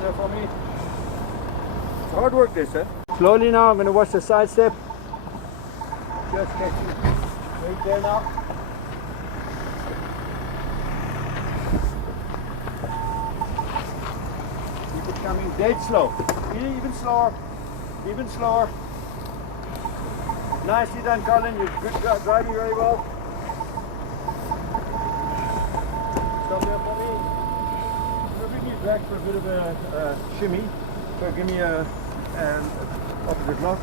there for me. It's hard work this, eh? Slowly now, I'm going to watch the side step. Just catching right there now. Keep it coming dead slow. Even slower. Even slower. Nicely done, Colin. You're good driving very well. Stop there for me. Bring me back for a bit of a shimmy. So give me a opposite lock.